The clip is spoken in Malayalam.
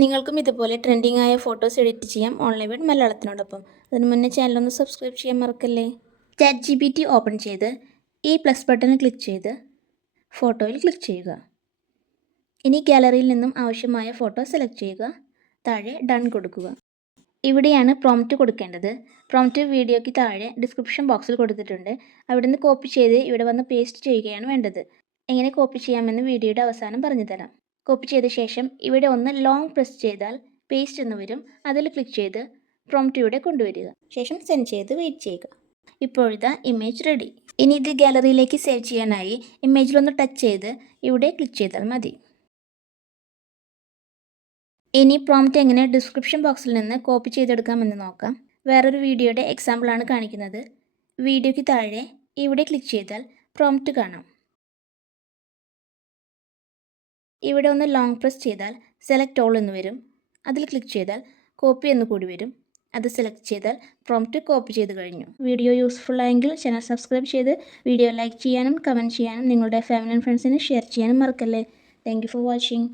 നിങ്ങൾക്കും ഇതുപോലെ ട്രെൻഡിങ് ആയ ഫോട്ടോസ് എഡിറ്റ് ചെയ്യാം ഓൺലൈൻ വേഡ് മലയാളത്തിനോടൊപ്പം. അതിന് മുന്നേ ചാനലൊന്ന് സബ്സ്ക്രൈബ് ചെയ്യാൻ മറക്കല്ലേ. ChatGPT ഓപ്പൺ ചെയ്ത് ഈ പ്ലസ് ബട്ടണിൽ ക്ലിക്ക് ചെയ്ത് ഫോട്ടോയിൽ ക്ലിക്ക് ചെയ്യുക. ഇനി ഗാലറിയിൽ നിന്നും ആവശ്യമായ ഫോട്ടോ സെലക്ട് ചെയ്യുക. താഴെ ഡൺ കൊടുക്കുക. ഇവിടെയാണ് പ്രോംപ്റ്റ് കൊടുക്കേണ്ടത്. പ്രോംപ്റ്റ് വീഡിയോയ്ക്ക് താഴെ ഡിസ്ക്രിപ്ഷൻ ബോക്സിൽ കൊടുത്തിട്ടുണ്ട്. അവിടെ നിന്ന് കോപ്പി ചെയ്ത് ഇവിടെ വന്ന് പേസ്റ്റ് ചെയ്യുകയാണ് വേണ്ടത്. എങ്ങനെ കോപ്പി ചെയ്യാമെന്ന് വീഡിയോയുടെ അവസാനം പറഞ്ഞു തരാം. കോപ്പി ചെയ്ത ശേഷം ഇവിടെ ഒന്ന് ലോങ് പ്രസ് ചെയ്താൽ പേസ്റ്റ് എന്ന് വരും. അതിൽ ക്ലിക്ക് ചെയ്ത് പ്രോംപ്റ്റ് ഇവിടെ കൊണ്ടുവരിക. ശേഷം സെൻഡ് ചെയ്ത് വെയിറ്റ് ചെയ്യുക. ഇപ്പോഴിതാ ഇമേജ് റെഡി. ഇനി ഇത് ഗാലറിയിലേക്ക് സേവ് ചെയ്യാനായി ഇമേജിലൊന്ന് ടച്ച് ചെയ്ത് ഇവിടെ ക്ലിക്ക് ചെയ്താൽ മതി. ഇനി പ്രോംപ്റ്റ് എങ്ങനെ ഡിസ്ക്രിപ്ഷൻ ബോക്സിൽ നിന്ന് കോപ്പി ചെയ്തെടുക്കാമെന്ന് നോക്കാം. വേറൊരു വീഡിയോയുടെ എക്സാമ്പിളാണ് കാണിക്കുന്നത്. വീഡിയോയ്ക്ക് താഴെ ഇവിടെ ക്ലിക്ക് ചെയ്താൽ പ്രോംപ്റ്റ് കാണാം. ഇവിടെ ഒന്ന് ലോങ് പ്രസ് ചെയ്താൽ സെലക്ട് ഓൾ എന്ന് വരും. അതിൽ ക്ലിക്ക് ചെയ്താൽ കോപ്പി എന്ന് കൂടി വരും. അത് സെലക്ട് ചെയ്താൽ പ്രോംപ്റ്റ് കോപ്പി ചെയ്ത് കഴിഞ്ഞു. വീഡിയോ യൂസ്ഫുൾ ആയെങ്കിൽ ചാനൽ സബ്സ്ക്രൈബ് ചെയ്ത് വീഡിയോ ലൈക്ക് ചെയ്യാനും കമൻറ്റ് ചെയ്യാനും നിങ്ങളുടെ ഫാമിലി ആൻഡ് ഫ്രണ്ട്സിന് ഷെയർ ചെയ്യാനും മറക്കല്ലേ. Thank you for watching.